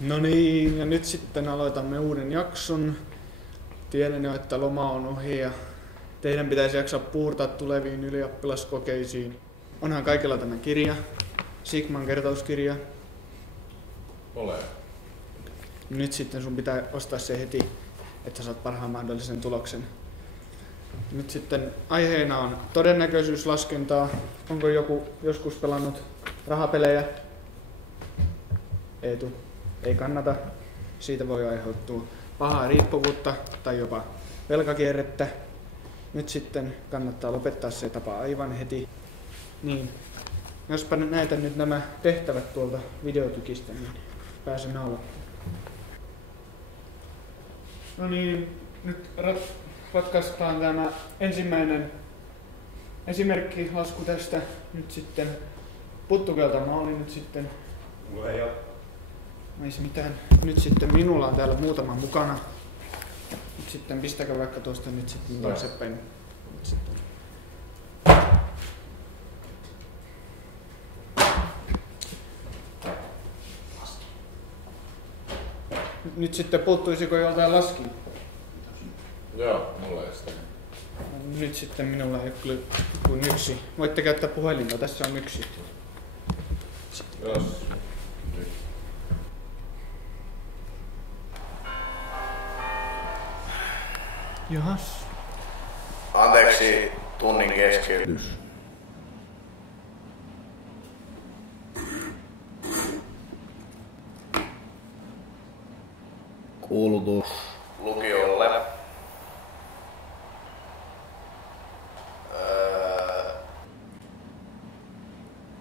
No niin, ja nyt sitten aloitamme uuden jakson. Tiedän jo, että loma on ohi ja teidän pitäisi jaksaa puurtaa tuleviin ylioppilaskokeisiin. Onhan kaikilla tämä kirja, Sigman kertauskirja. Ole. Nyt sitten sun pitää ostaa se heti, että saat parhaan mahdollisen tuloksen. Nyt sitten aiheena on todennäköisyyslaskentaa. Onko joku joskus pelannut rahapelejä? Eetu. Ei kannata. Siitä voi aiheutua pahaa riippuvuutta tai jopa velkakierrettä. Nyt sitten kannattaa lopettaa se tapa aivan heti. Niin. Jospa näytän nyt nämä tehtävät tuolta videotykistä, niin pääsemme aloittamaan. No niin, nyt ratkaistaan tämä ensimmäinen esimerkkilasku tästä. Nyt sitten puttukelta maali nyt sitten. Mulla ei ole. Ei se mitään. Nyt sitten minulla on täällä muutama mukana. Nyt sitten pistäkää vaikka tuosta nyt sitten taaksepäin. Nyt sitten puuttuisiko joltain laski? Joo, mulla ei sitä. Nyt sitten minulla ei ole kyllä kuin yksi. Voitte käyttää puhelinta, tässä on yksi. Jos. Johas. Anteeksi, tunnin keskeytys. Kuulutus lukiolle.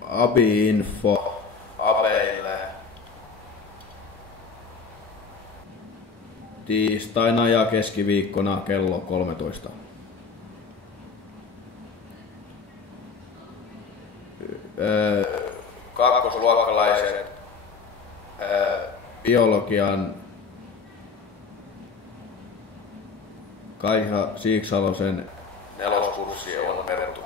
Abi-info. Abeille. Tiistaina ja keskiviikkona kello 13. Kakkosluokkalaiset biologian Kaiha Siiksalosen neloskurssi on peruttu.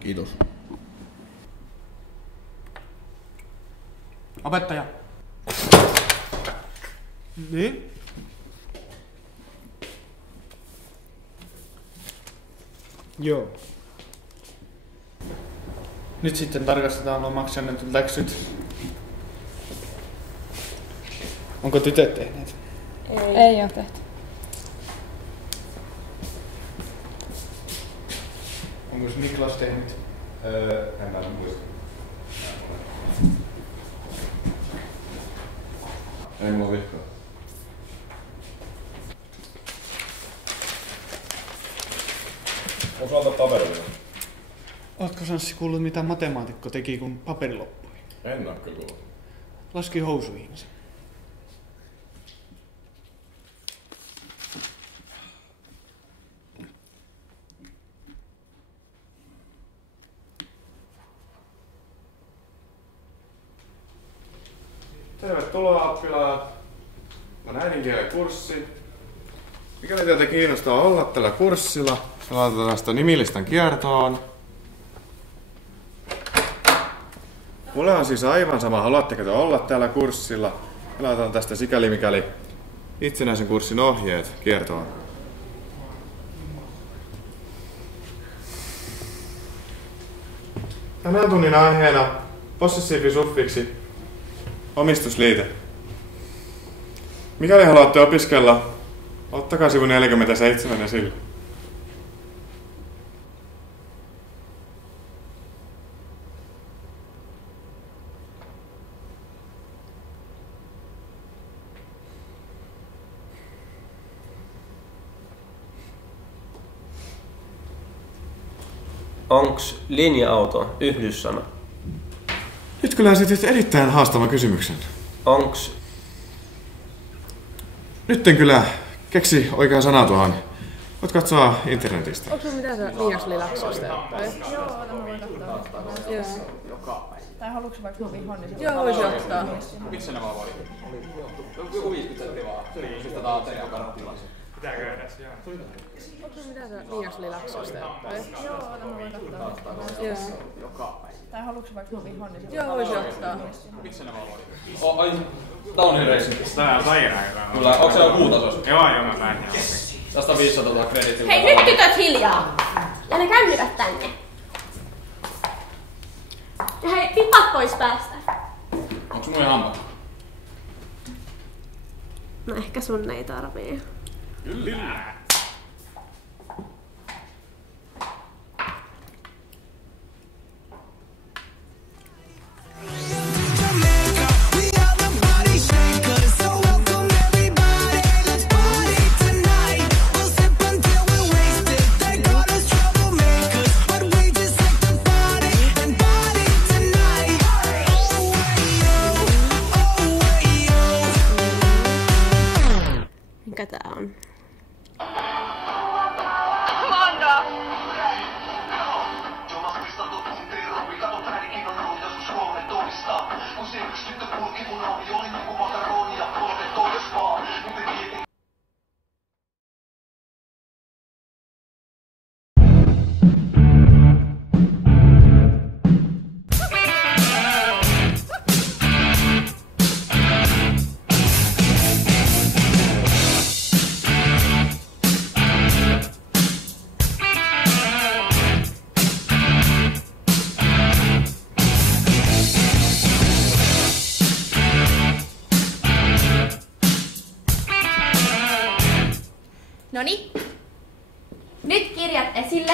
Kiitos. Opettaja. Niin? Joo. Nyt sitten tarkastetaan lomaksi annetut läksyt. Onko tytöt tehneet? Ei ole tehty. Onko Niklas tehnyt? En mä muista. Ei mulla vihkaa. Onko antaa paperille? Ootko Sanssi kuullut mitä matemaatikko teki kun paperi loppui? En oo kyllä kuullut. Laski housuihinsa. Tervetuloa oppilaat. On äidinkielen kurssi. Mikäli teitä kiinnostaa olla tällä kurssilla, laitetaan tästä nimilistan kiertoon. Mulle on siis aivan sama, haluatteko te olla täällä kurssilla. Laitetaan tästä sikäli mikäli itsenäisen kurssin ohjeet kiertoon. Tämän tunnin aiheena possessiivissuffiksi omistusliite. Mikäli haluatte opiskella, ottakaa sivu 47 esille. Onks linja-auto yhdyssana? Nyt kyllä esitit erittäin haastavan kysymyksen. Onks... Nyt en kyllä keksi oikeaa sanaa tuohon. Voit katsoa internetistä. Onko mitään se liiaksliläksystä? Joo, tämä voi katsoa. Yes. Tai haluatko vaikka mun vihon, niin se joo, voisi ottaa. Miksi nämä voi? Joku 50 senttiä vaan. Siis tätä ateriaa karttilasi. Pitääkö edes? Joo. Onko mitä se viimeksi oli läksystä? Joo, tämä voin katsoa. Joo. Tai haluatko vaikka mun vihon, niin joo, voisi ottaa. Miksi ne valuu? Ai, Downin Racing. Tää on sairaan. Kyllä, onko se joku tasossa? Joo, mä päätin. Tästä 500 krediittiä. Hei, nyt tytöt hiljaa! Ja ne kännykät tänne. Ja hei, pipat pois päästä. Onks mun hampaat? No ehkä sun ei tarvii. Kyllä. Mikä tää on? Noniin. Nyt kirjat esille.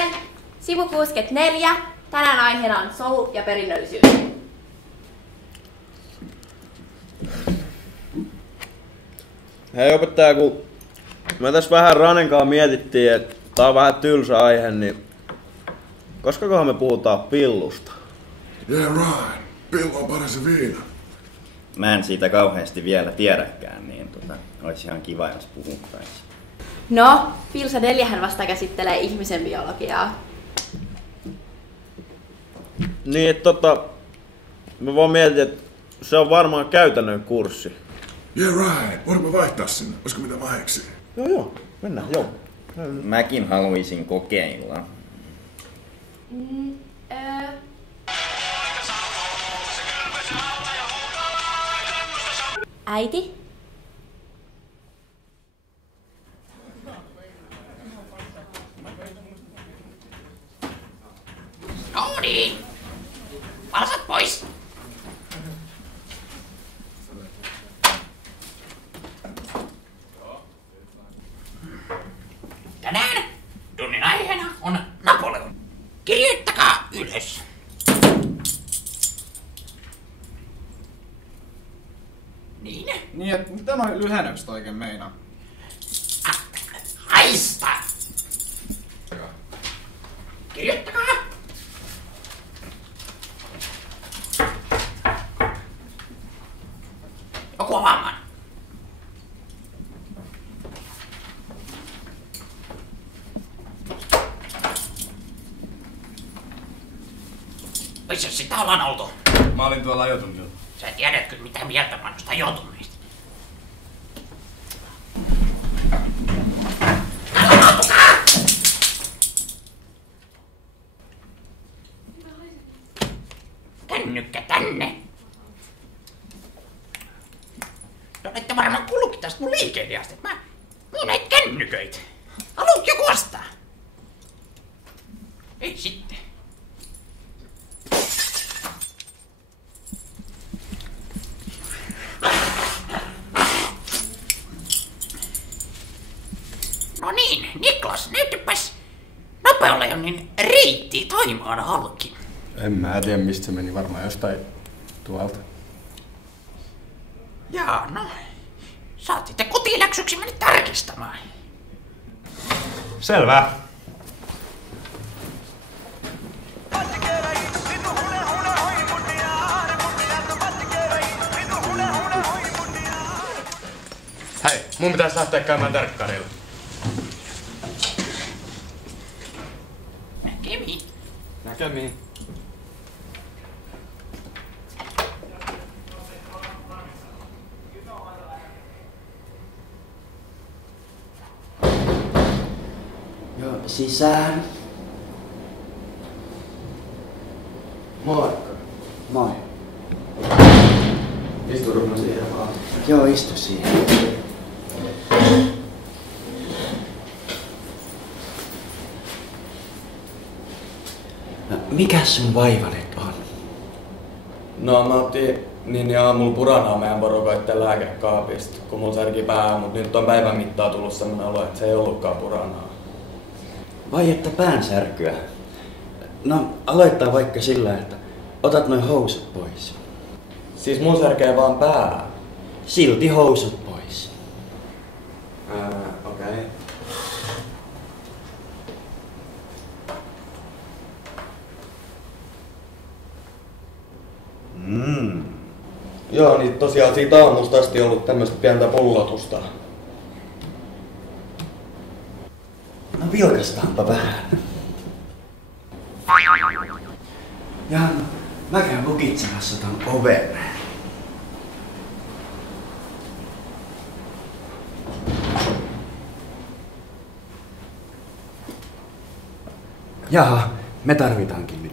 Sivu 64. Tänään aiheena on solu ja perinnöllisyys. Hei opettaja, kun me tässä vähän Ranenkaan mietittiin, että tää on vähän tylsä aihe, niin koskakohan me puhutaan pillusta? Yeah right. Pillu on paras viina. Mä en siitä kauheasti vielä tiedäkään, niin olisi ihan kiva, jos puhuttaisiin. No, Pilsa 4 vasta käsittelee ihmisen biologiaa. Niin, että mä vaan mietin, että se on varmaan käytännön kurssi. Yeah right. Voimme vaihtaa sinne. Olisiko mitä mahdeksi? Joo, mennään, joo. Mäkin haluaisin kokeilla. Äiti? No niin. Valsat pois. Tänään tunnin aiheena on Napoleon. Kirjoittakaa ylös. Niin. Niin, että mitä noi lyhennykset oikein meinaa? Haista! Kirjoittakaa! Joku on vamman. Missä sitä ollaan oltu? Mä olin tuolla ajotunnilla. Sä tiedät kyllä mitä mieltä mä noista ajotunneista. Kännykkä tänne. Te olette varmaan kuullutkin tästä mun liikeideasta, että mä myyn näitä kännyköitä. Haluatko joku ostaa? Ei sitten. No niin, Niklas, näytäpäs Napoleonin reitti Taimaan halki. En mä tiedä mistä se meni, varmaan jostain tuolta. Jaa, no. Saat sitten kotiläksyksi mennä tarkistamaan. Selvä. Hei, mun pitäis lähteä käymään terkkarilla. Näkemiin. Näkemiin. Sisään. Moikka. Moi. Istuudun mä siihen vaan. Joo, istu siihen. No, mikäs sun vaiva nyt on? No mä otin niin aamulla puranaa meidän porukoitten lääkekaapista, kun mulla särki pää, mut nyt on päivän mittaan tullut semmonen olo, että se ei ollutkaan puranaa. Vai että päänsärkyä? No, aloittaa vaikka sillä, että otat noin housut pois. Siis mulla särkee vaan pää. Silti housut pois. Okei. Joo, niin tosiaan siitä aamusta asti ollut tämmöstä pientä pullotusta. No vilkastaanpa vähän. Ja mä käyn lukitsemassa ton oven. Jaha, me tarvitaankin